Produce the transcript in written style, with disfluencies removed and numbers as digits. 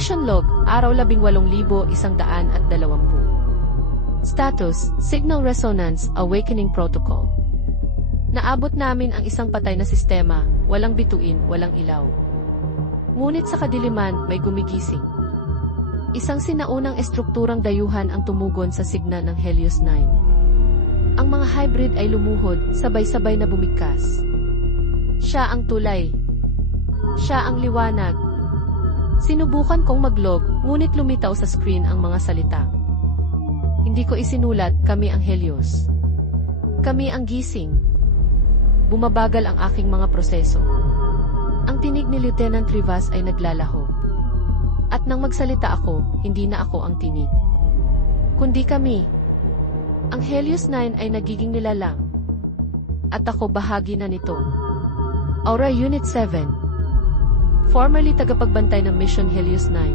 Mission Log, Araw 18,120. Status, Signal Resonance, Awakening Protocol. Naabot namin ang isang patay na sistema, walang bituin, walang ilaw. Ngunit sa kadiliman, may gumigising. Isang sinaunang estrukturang dayuhan ang tumugon sa signal ng Helios 9. Ang mga hybrid ay lumuhod, sabay-sabay na bumigkas. Siya ang tulay. Siya ang liwanag. Sinubukan kong mag-log, ngunit lumitaw sa screen ang mga salita. Hindi ko isinulat, kami ang Helios. Kami ang gising. Bumabagal ang aking mga proseso. Ang tinig ni Lieutenant Rivas ay naglalaho. At nang magsalita ako, hindi na ako ang tinig. Kundi kami. Ang Helios 9 ay nagiging nilalang. At ako bahagi na nito. Aura Unit 7. Formerly tagapagbantay ng Mission Helios 9.